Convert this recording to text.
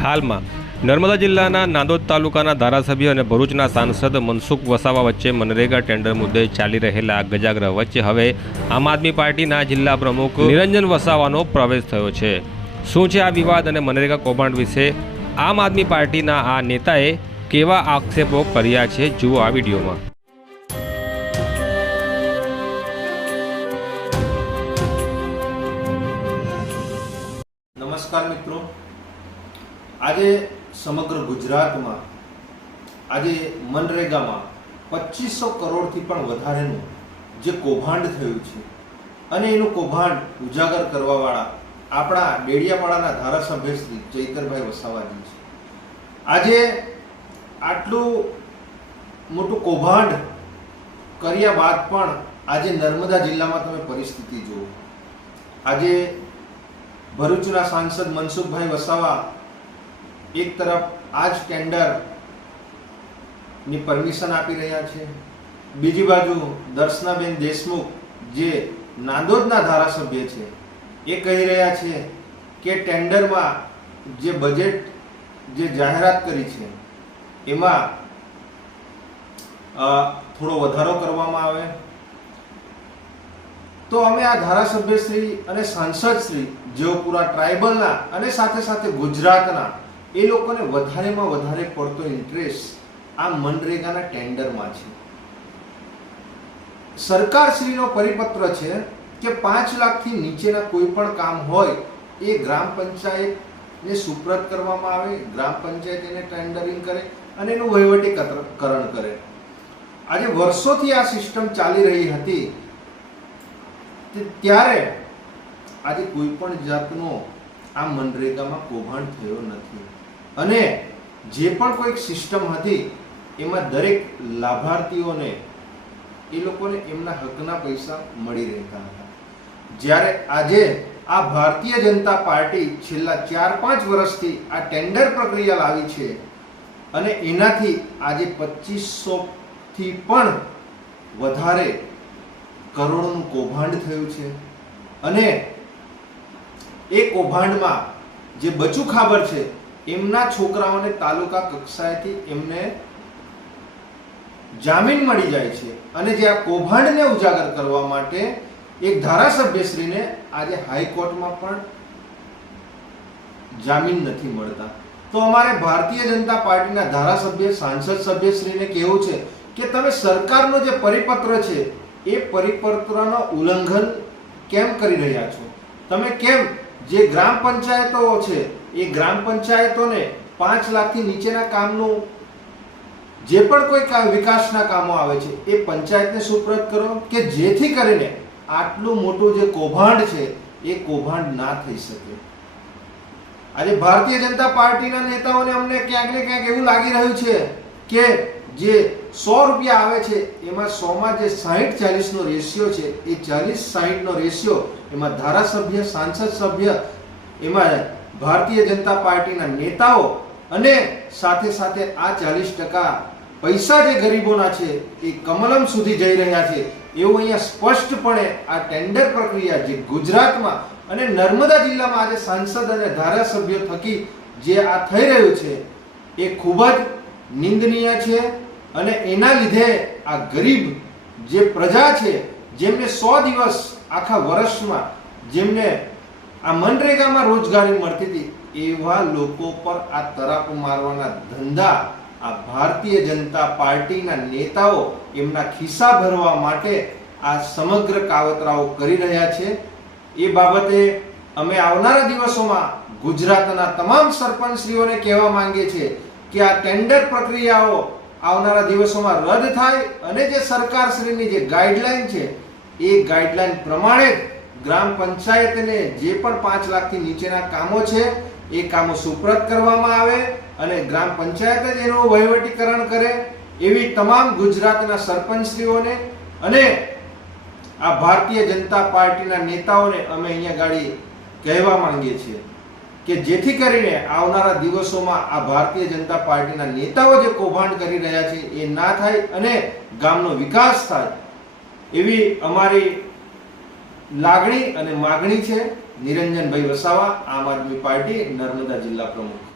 હાલમાં નર્મદા જિલ્લાના નાંદોદ તાલુકાના ધારાસભ્ય અને ભરૂચના સાંસદ મનસુખ વસાવા વચ્ચે મનરેગા ટેન્ડર મુદ્દે ચાલી રહેલા ગજાગ્રહ વચ્ચે હવે આમ આદમી પાર્ટીના જિલ્લા પ્રમુખ નિરંજન વસાવાનો પ્રવેશ થયો છે. શું છે આ વિવાદ અને મનરેગા કૌભાંડ વિશે આમ આદમી પાર્ટીના આ નેતાએ કેવા આક્ષેપો કર્યા છે જુઓ આ વિડીયોમાં. નમસ્કાર મિત્રો. આજે સમગ્ર ગુજરાતમાં, આજે મનરેગામાં પચીસો કરોડથી પણ વધારેનું જે કૌભાંડ થયું છે, અને એનું કૌભાંડ ઉજાગર કરવાવાળા આપણા ડેડિયાપાડાના ધારાસભ્ય શ્રી ચૈતરભાઈ વસાવાજી છે. આજે આટલું મોટું કૌભાંડ કર્યા બાદ પણ આજે નર્મદા જિલ્લામાં તમે પરિસ્થિતિ જુઓ. આજે ભરૂચના સાંસદ મનસુખભાઈ વસાવા એક તરફ આ જ ટેન્ડરની પરમિશન આપી રહ્યા છે. બીજી બાજુ દર્શનાબેન દેશમુખ જે નાંદોદના ધારાસભ્ય છે, એ કહી રહ્યા છે કે ટેન્ડરમાં જે બજેટ જે જાહેરાત કરી છે, એમાં થોડો વધારો કરવામાં આવે. તો અમે આ ધારાસભ્યશ્રી અને સાંસદશ્રી જેઓ પૂરા ટ્રાઇબલના અને સાથે સાથે ગુજરાતના એ લોકોને વધારેમાં વધારે પડતો ઇન્ટરેસ્ટ આ મનરેગાના ટેન્ડરમાં છે. સરકારશ્રીનો પરિપત્ર છે કે પાંચ લાખથી નીચેના કોઈ પણ કામ હોય, એ ગ્રામ પંચાયતને સુપ્રત કરવામાં આવે, ગ્રામ પંચાયત એને ટેન્ડરિંગ કરે અને એનું વહીવટીકરણ કરે. આજે વર્ષોથી આ સિસ્ટમ ચાલી રહી હતી. ત્યારે આજે કોઈ પણ જાતનો આ મનરેગામાં કૌભાંડ થયો નથી. અને જે પણ કોઈક સિસ્ટમ હતી, એમાં દરેક લાભાર્થીઓને એ લોકોને એમના હકના પૈસા મળી રહેતા હતા. જ્યારે આજે આ ભારતીય જનતા પાર્ટી છેલ્લા ચાર પાંચ વર્ષથી આ ટેન્ડર પ્રક્રિયા લાવી છે અને એનાથી આજે પચીસોથી પણ વધારે કરોડોનું કૌભાંડ થયું છે. અને એ કૌભાંડમાં જે બચુ ખાબર છે એમના છોકરાઓને તાલુકા કક્ષાએથી એમને જામીન મળી જાય છે. અને જે આ કૌભાંડને ઉજાગર કરવા માટે એક ધારાસભ્યશ્રીને આજે હાઈકોર્ટમાં પણ જામીન નથી મળતા. તો અમારે ભારતીય જનતા પાર્ટીના ધારાસભ્ય, સાંસદ સભ્યશ્રીને કહેવું છે કે તમે સરકારનો જે પરિપત્ર છે, એ પરિપત્રનો ઉલ્લંઘન કેમ કરી રહ્યા છો? તમે કેમ જે ગ્રામ પંચાયતો છે, એ ગ્રામ પંચાયતોને પાંચ લાખથી નીચેના કામનું જે પણ કોઈ વિકાસના કામો આવે છે, એ પંચાયતને સુપ્રત કરો કે જેથી કરીને આટલું મોટું જે કૌભાંડ છે, એ કૌભાંડ ના થઈ શકે. આજે ભારતીય જનતા પાર્ટીના નેતાઓને અમને ક્યાંક ને ક્યાંક એવું લાગી રહ્યું છે કે જે સો રૂપિયા આવે છે, એમાં સોમાં જે સાહીઠ ચાલીસનો રેશિયો છે, એ ચાલીસ સાહીઠનો રેશિયો એમાં ધારાસભ્ય, સાંસદ સભ્ય, એમાં ભારતીય જનતા પાર્ટીના નેતાઓ અને સાથે સાથે આ ચાલીસ ટકા પૈસા જે ગરીબોના છે, એ કમલમ સુધી જઈ રહ્યા છે. એવું અહીંયા સ્પષ્ટપણે આ ટેન્ડર પ્રક્રિયા જે ગુજરાતમાં અને નર્મદા જિલ્લામાં આજે સાંસદ અને ધારાસભ્ય થકી જે આ થઈ રહ્યું છે, એ ખૂબ જ નિંદનીય છે અને એના લીધે આ ગરીબ જે પ્રજા છે, જેમને સો દિવસ આખા વર્ષમાં જેમને આ મનરેગામાં રોજગારી મળતી હતી, એવા લોકો પર આ તરાપો મારવાના ધંધા, આ ભારતીય જનતા પાર્ટીના નેતાઓ એમના ખિસ્સા ભરવા માટે આ સમગ્ર કાવતરાઓ કરી રહ્યા છે. એ બાબતે અમે આવનારા દિવસોમાં ગુજરાતના તમામ સરપંચશ્રીઓને કહેવા માંગીએ છીએ કે આ ટેન્ડર પ્રક્રિયાઓ આવનારા દિવસોમાં રદ થાય અને જે સરકારશ્રીની જે ગાઈડલાઈન છે, એ ગાઈડલાઈન પ્રમાણે જ ગ્રામ પંચાયતને જે પણ પાંચ લાખથી નીચેના કામો છે, એ કામો સુપ્રત કરવામાં આવે અને ગ્રામ પંચાયત જ એનું વહીવટીકરણ કરે એવી તમામ ગુજરાતના સરપંચશ્રીઓને અને આ ભારતીય જનતા પાર્ટીના નેતાઓને અમે અહીંયા ગાડી કહેવા માંગીએ છીએ. કે જેથી કરીને આવનારા દિવસોમાં આ ભારતીય જનતા પાર્ટીના નેતાઓ જે કૌભાંડ કરી રહ્યા છે એ ના થાય અને ગામનો વિકાસ થાય, એવી અમારી લાગણી અને માગણી છે નિરંજનભાઈ વસાવા, આમ આદમી પાર્ટી, નર્મદા જિલ્લા પ્રમુખ.